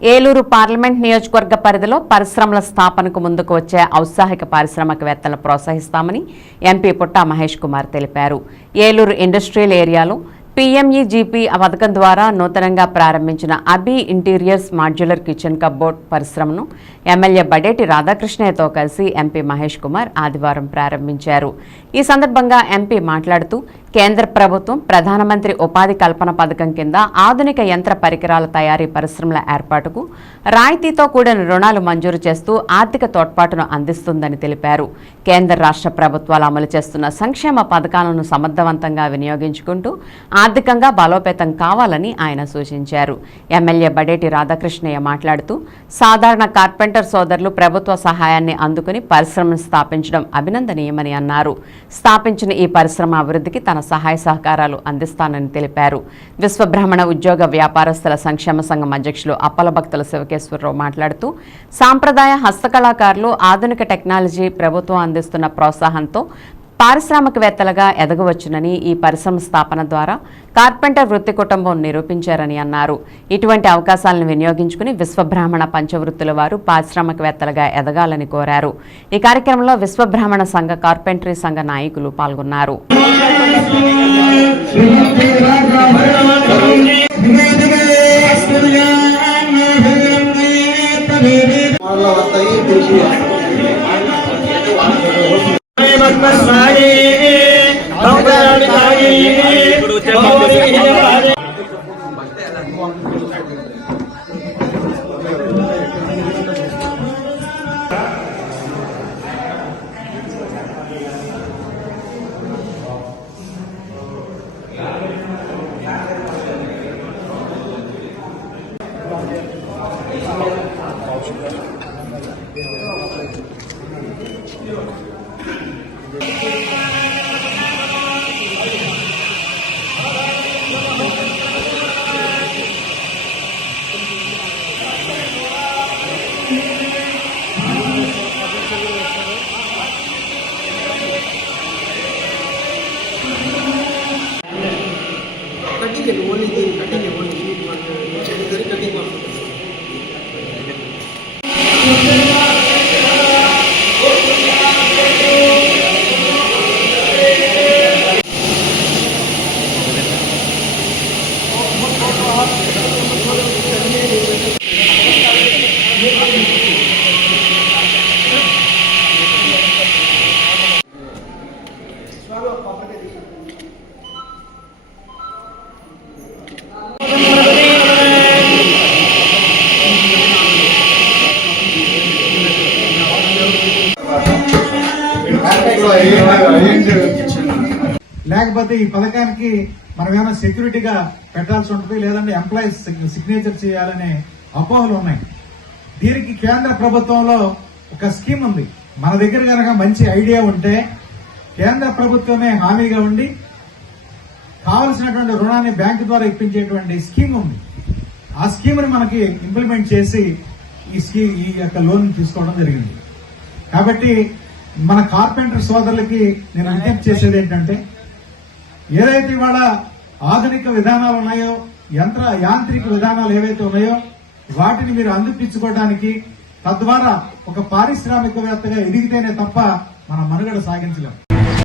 Eluru parliament నియోజకవర్గ పరిధిలో పరిశ్రమల స్థాపనకు ముందుకు వచ్చే ఔత్సాహిక పారిశ్రామికవేత్తలను ప్రోత్సహిస్తామని ఎంపీ పుట్టా మహేష్ కుమార్ తెలిపారు. ఏలూరు ఇండస్ట్రియల్ ఏరియాలో పీఎంఈజీపీ పథకం ద్వారా నూతనంగా ప్రారంభించిన అబీ ఇంటీరియర్స్ మాడ్యులర్ కిచెన్ కప్బోర్డ్ పరిశ్రమను ఎమ్మెల్యే బడేటి రాధాకృష్ణయ్యతో కలిసి ఎంపీ మహేష్ కుమార్ ఆదివారం ప్రారంభించారు. ఈ సందర్భంగా ఎంపీ మాట్లాడుతూ కేంద్ర ప్రభుత్వం ప్రధానమంత్రి ఉపాధి కల్పన పథకం కింద ఆధునిక యంత్ర పరికరాల తయారీ పరిశ్రమల ఏర్పాటుకు రాయితీతో కూడిన రుణాలు మంజూరు చేస్తూ ఆర్థిక తోడ్పాటును అందిస్తుందని తెలిపారు. కేంద్ర రాష్ట్ర ప్రభుత్వాలు అమలు చేస్తున్న సంక్షేమ పథకాలను సమర్థవంతంగా వినియోగించుకుంటూ ఆర్థికంగా బలోపేతం కావాలని ఆయన సూచించారు. ఎమ్మెల్యే బడేటి రాధాకృష్ణయ్య మాట్లాడుతూ సాధారణ కార్పెంటర్ సోదరులు ప్రభుత్వ సహాయాన్ని అందుకుని పరిశ్రమను స్థాపించడం అభినందనీయమని అన్నారు. స్థాపించిన ఈ పరిశ్రమ అభివృద్ధికి తన సహాయ సహకారాలు అందిస్తానని తెలిపారు. విశ్వబ్రహ్మణ ఉద్యోగ వ్యాపారస్తుల సంక్షేమ సంఘం అధ్యక్షులు అప్పల భక్తుల శివకేశ్వరరావు మాట్లాడుతూ సాంప్రదాయ హస్తకళాకారులు ఆధునిక టెక్నాలజీ ప్రభుత్వం అందిస్తున్న ప్రోత్సాహంతో పారిశ్రామికవేత్తలుగా ఎదగవచ్చునని ఈ పరిశ్రమ స్థాపన ద్వారా కార్పెంటర్ వృత్తి కుటుంబం నిరూపించారని అన్నారు. ఇటువంటి అవకాశాలను వినియోగించుకుని విశ్వబ్రాహ్మణ పంచవృత్తుల వారు పారిశ్రామికవేత్తలుగా ఎదగాలని కోరారు. ఈ కార్యక్రమంలో విశ్వబ్రాహ్మణ సంఘ కార్పెంటరీ సంఘ నాయకులు పాల్గొన్నారు. లేకపోతే ఈ పథకానికి మనం ఏమైనా సెక్యూరిటీగా పెట్టాల్సి ఉంటుంది, లేదంటే ఎంప్లాయీస్ సిగ్నేచర్ చేయాలనే అపోహలు ఉన్నాయి. దీనికి కేంద్ర ప్రభుత్వంలో ఒక స్కీమ్ ఉంది. మన దగ్గర కనుక మంచి ఐడియా ఉంటే కేంద్ర ప్రభుత్వమే హామీగా ఉండి కావలసినటువంటి రుణాన్ని బ్యాంకు ద్వారా ఇప్పించేటువంటి స్కీమ్ ఉంది. ఆ స్కీమ్ని మనకి ఇంప్లిమెంట్ చేసి ఈ యొక్క లోన్ తీసుకోవడం జరిగింది. కాబట్టి మన కార్పెంటర్ సోదరులకి నేను విజ్ఞప్తి చేసేది ఏంటంటే, ఏదైతే ఇవాళ ఆధునిక విధానాలు ఉన్నాయో, యాంత్రిక విధానాలు ఏవైతే ఉన్నాయో వాటిని మీరు అందిపించుకోవడానికి, తద్వారా ఒక పారిశ్రామికవేత్తగా ఎదిగితేనే తప్ప మన మనుగడ సాగించలేం.